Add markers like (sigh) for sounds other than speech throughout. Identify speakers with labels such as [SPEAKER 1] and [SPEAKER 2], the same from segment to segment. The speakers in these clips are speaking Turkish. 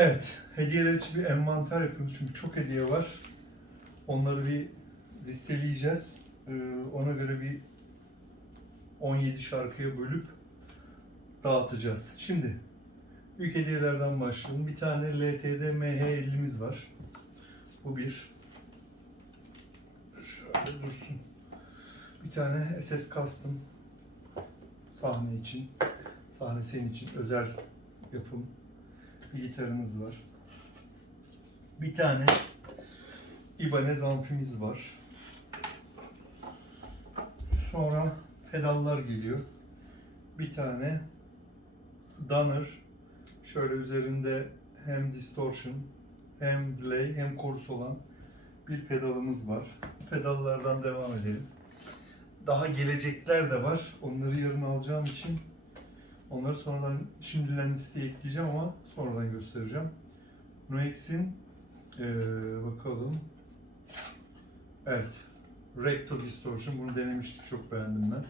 [SPEAKER 1] Evet, hediyeler için bir envanter yapıyoruz çünkü çok hediye var. Onları bir listeleyeceğiz. Ee, ona göre bir 17 şarkıya bölüp dağıtacağız. Şimdi büyük hediyelerden başlayalım. Bir tane LTD MH50'miz var. Bu bir. Şöyle dursun. Bir tane SS Custom sahne için. Sahne senin için özel yapım gitarımız var. Bir tane Ibanez amfimiz var. Sonra pedallar geliyor. Bir tane Donner. Şöyle üzerinde hem distortion hem delay hem chorus olan bir pedalımız var. Pedallardan devam edelim. Daha gelecekler de var. Onları yarın alacağım için Onları sonradan şimdiden listeye ekleyeceğim ama sonradan göstereceğim. Nuex'in eee, bakalım. Evet. Recto Distortion. Bunu denemiştik. Çok beğendim ben.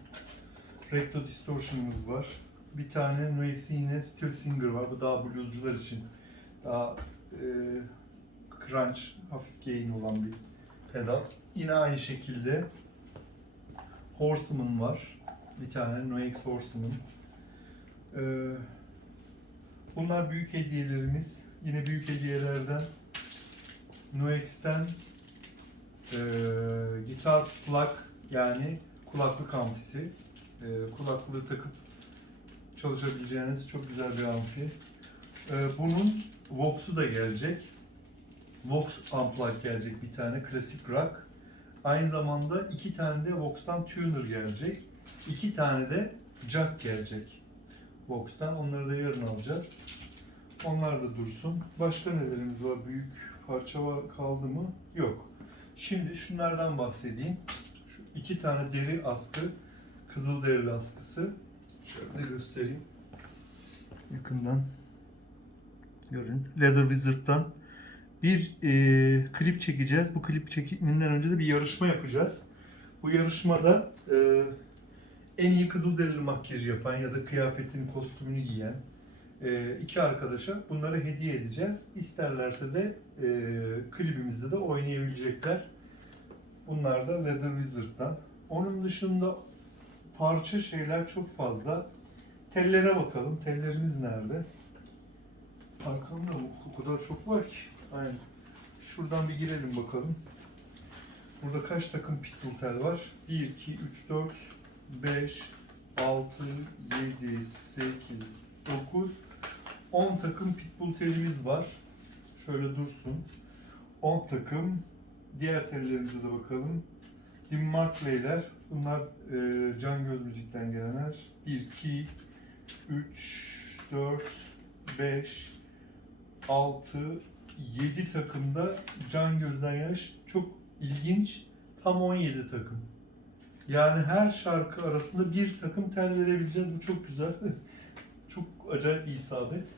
[SPEAKER 1] Recto Distortion'ımız var. Bir tane Nuex'in yine Steel Singer var. Bu daha bluescular için. Daha eee crunch, hafif gain olan bir pedal. Yine aynı şekilde Horseman var. Bir tane Noex Horseman. Ee, bunlar büyük hediyelerimiz. Yine büyük hediyelerden Nuex'ten e, gitar plug yani kulaklık amfisi. E, kulaklığı takıp çalışabileceğiniz çok güzel bir amfi. E, bunun Vox'u da gelecek. Vox Unplugged gelecek bir tane klasik rock. Aynı zamanda iki tane de Vox'tan tuner gelecek. İki tane de jack gelecek. Vox'tan. Onları da yarın alacağız. Onlar da dursun. Başka nelerimiz var? Büyük parça kaldı mı? Yok. Şimdi şunlardan bahsedeyim. Şu iki tane deri askı, kızıl derili askısı. Şöyle göstereyim. Yakından görün. Leather Wizard'dan bir e, klip çekeceğiz. Bu klip çekiminden önce de bir yarışma yapacağız. Bu yarışmada e, en iyi kızılderili makyajı yapan ya da kıyafetin kostümünü giyen e, iki arkadaşa bunları hediye edeceğiz. İsterlerse de e, klibimizde de oynayabilecekler. Bunlar da Leather Wizard'dan. Onun dışında parça şeyler çok fazla. Tellere bakalım. Tellerimiz nerede? Arkamda? O kadar çok var ki. Aynen. Şuradan bir girelim bakalım. Burada kaç takım pitbull tel var? 1, 2, 3, 4, 5, 6, 7, 8, 9, 10 takım pitbull telimiz var. Şöyle dursun. 10 takım. Diğer tellerimize de bakalım. Dim Markley'ler. Bunlar e, Can Göz Müzik'ten gelenler. 1, 2, 3, 4, 5, 6, 7 takımda Can Göz'den gelmiş. Çok ilginç. Tam 17 takım. Yani her şarkı arasında bir takım tel verebileceğiz. Bu çok güzel. (laughs) çok acayip bir isabet.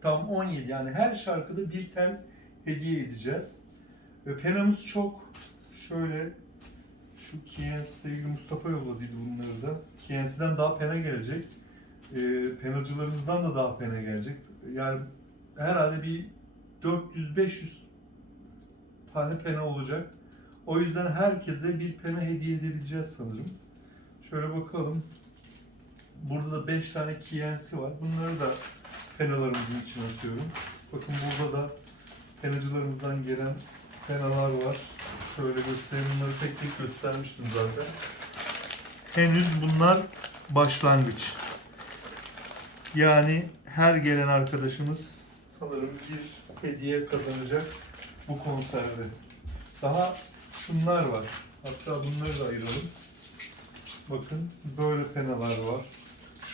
[SPEAKER 1] Tam 17 yani her şarkıda bir tel hediye edeceğiz. Ve penamız çok. Şöyle şu Kiyens sevgili Mustafa yolladıydı bunları da. Kiyens'den daha pena gelecek. E, penacılarımızdan da daha pena gelecek. Yani herhalde bir 400-500 tane pena olacak. O yüzden herkese bir pena hediye edebileceğiz sanırım. Şöyle bakalım. Burada da 5 tane kiyensi var. Bunları da penalarımızın içine atıyorum. Bakın burada da penacılarımızdan gelen penalar var. Şöyle göstereyim. Bunları tek tek göstermiştim zaten. Henüz bunlar başlangıç. Yani her gelen arkadaşımız sanırım bir hediye kazanacak bu konserde. Daha şunlar var. Hatta bunları da ayıralım. Bakın böyle penalar var.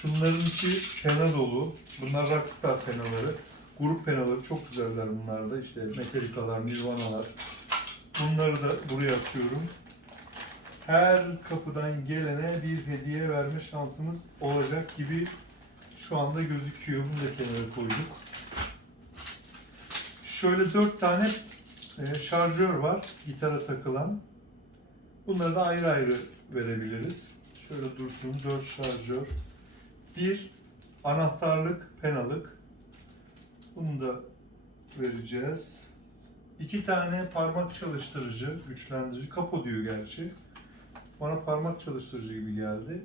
[SPEAKER 1] Şunların içi pena dolu. Bunlar Rockstar penaları. Grup penaları çok güzeller bunlar da. İşte Metallica'lar, Nirvana'lar. Bunları da buraya atıyorum. Her kapıdan gelene bir hediye verme şansımız olacak gibi şu anda gözüküyor. Bunu da kenara koyduk. Şöyle dört tane e, şarjör var gitara takılan. Bunları da ayrı ayrı verebiliriz. Şöyle dursun 4 şarjör. Bir anahtarlık, penalık. Bunu da vereceğiz. İki tane parmak çalıştırıcı, güçlendirici. Kapo diyor gerçi. Bana parmak çalıştırıcı gibi geldi.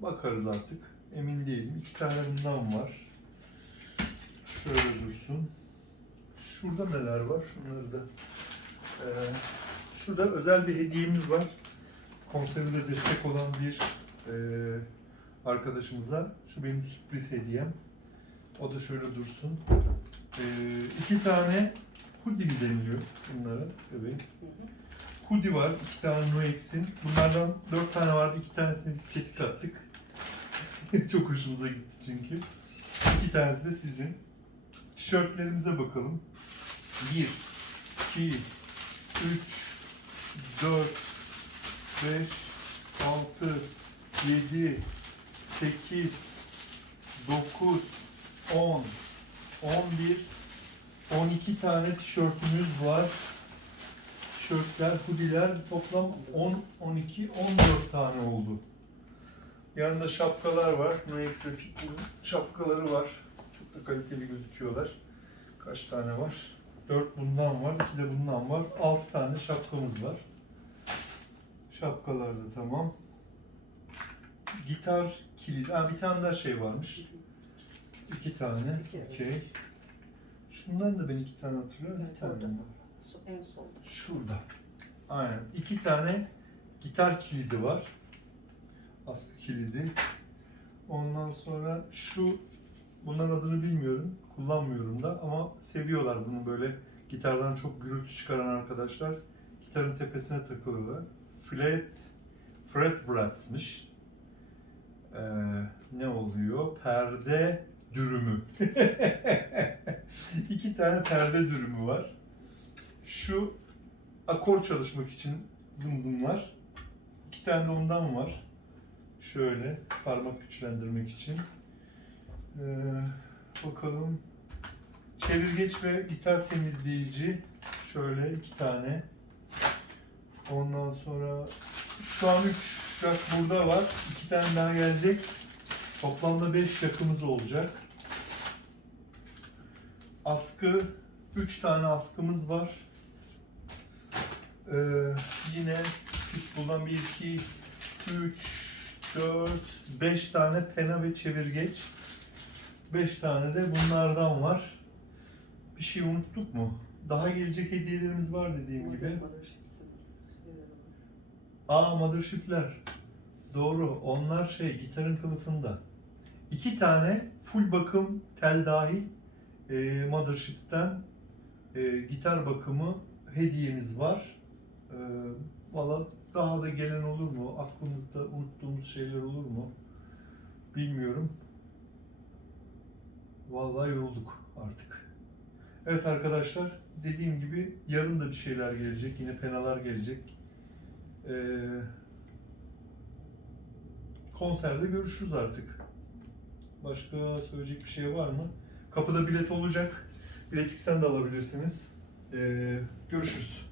[SPEAKER 1] Bakarız artık. Emin değilim. İki tane bundan var. Şöyle dursun. Şurada neler var? Şunları da. Ee, şurada özel bir hediyemiz var. Konserimize destek olan bir e, arkadaşımıza. Şu benim sürpriz hediyem. O da şöyle dursun. Ee, iki tane hoodie deniliyor bunlara? Evet. Hoodie var. iki tane Nuex'in. Bunlardan dört tane vardı. iki tanesini biz kesik attık. (laughs) Çok hoşumuza gitti çünkü. İki tanesi de sizin. Tişörtlerimize bakalım. 1, 2, 3, 4, 5, 6, 7, 8, 9, 10, 11, 12 tane tişörtümüz var. Tişörtler, hoodiler toplam 10, 12, 14 tane oldu. Yanında şapkalar var. Nuex ve şapkaları var. Çok da kaliteli gözüküyorlar. Kaç tane var? 4 bundan var, 2 de bundan var. 6 tane şapkamız var. Şapkalar da tamam. Gitar kilidi. Ha, bir tane daha şey varmış. İki tane.
[SPEAKER 2] İki, evet.
[SPEAKER 1] Okey. Şundan da ben iki tane hatırlıyorum. Bir tane
[SPEAKER 2] Orada.
[SPEAKER 1] mi?
[SPEAKER 2] So- En solda.
[SPEAKER 1] Şurada. Aynen. İki tane gitar kilidi var. Askı kilidi. Ondan sonra şu bunların adını bilmiyorum. Kullanmıyorum da ama seviyorlar bunu böyle gitardan çok gürültü çıkaran arkadaşlar. Gitarın tepesine takılıyorlar. Flat fret wraps'mış. Ee, ne oluyor? Perde dürümü. (laughs) İki tane perde dürümü var. Şu akor çalışmak için zımzımlar. İki tane de ondan var. Şöyle parmak güçlendirmek için. Ee, bakalım. Çevirgeç ve gitar temizleyici. Şöyle iki tane. Ondan sonra şu an üç yak burada var. İki tane daha gelecek. Toplamda beş yakımız olacak. Askı, üç tane askımız var. Ee, yine Pitbull'dan 1, 2, 3, 4, 5 tane pena ve çevirgeç. 5 tane de bunlardan var. Bir şey unuttuk mu? Daha gelecek hediyelerimiz var dediğim gibi.
[SPEAKER 2] Motherships'in şeyleri var.
[SPEAKER 1] Aa mothership'ler. Doğru. Onlar şey gitarın kılıfında. İki tane full bakım tel dahil e, mothership'ten e, gitar bakımı hediyemiz var. E, Valla daha da gelen olur mu? Aklımızda unuttuğumuz şeyler olur mu? Bilmiyorum. Vallahi yorulduk artık. Evet arkadaşlar, dediğim gibi yarın da bir şeyler gelecek. Yine penalar gelecek. Ee, konserde görüşürüz artık. Başka söyleyecek bir şey var mı? Kapıda bilet olacak. Biletix'ten de alabilirsiniz. Ee, görüşürüz.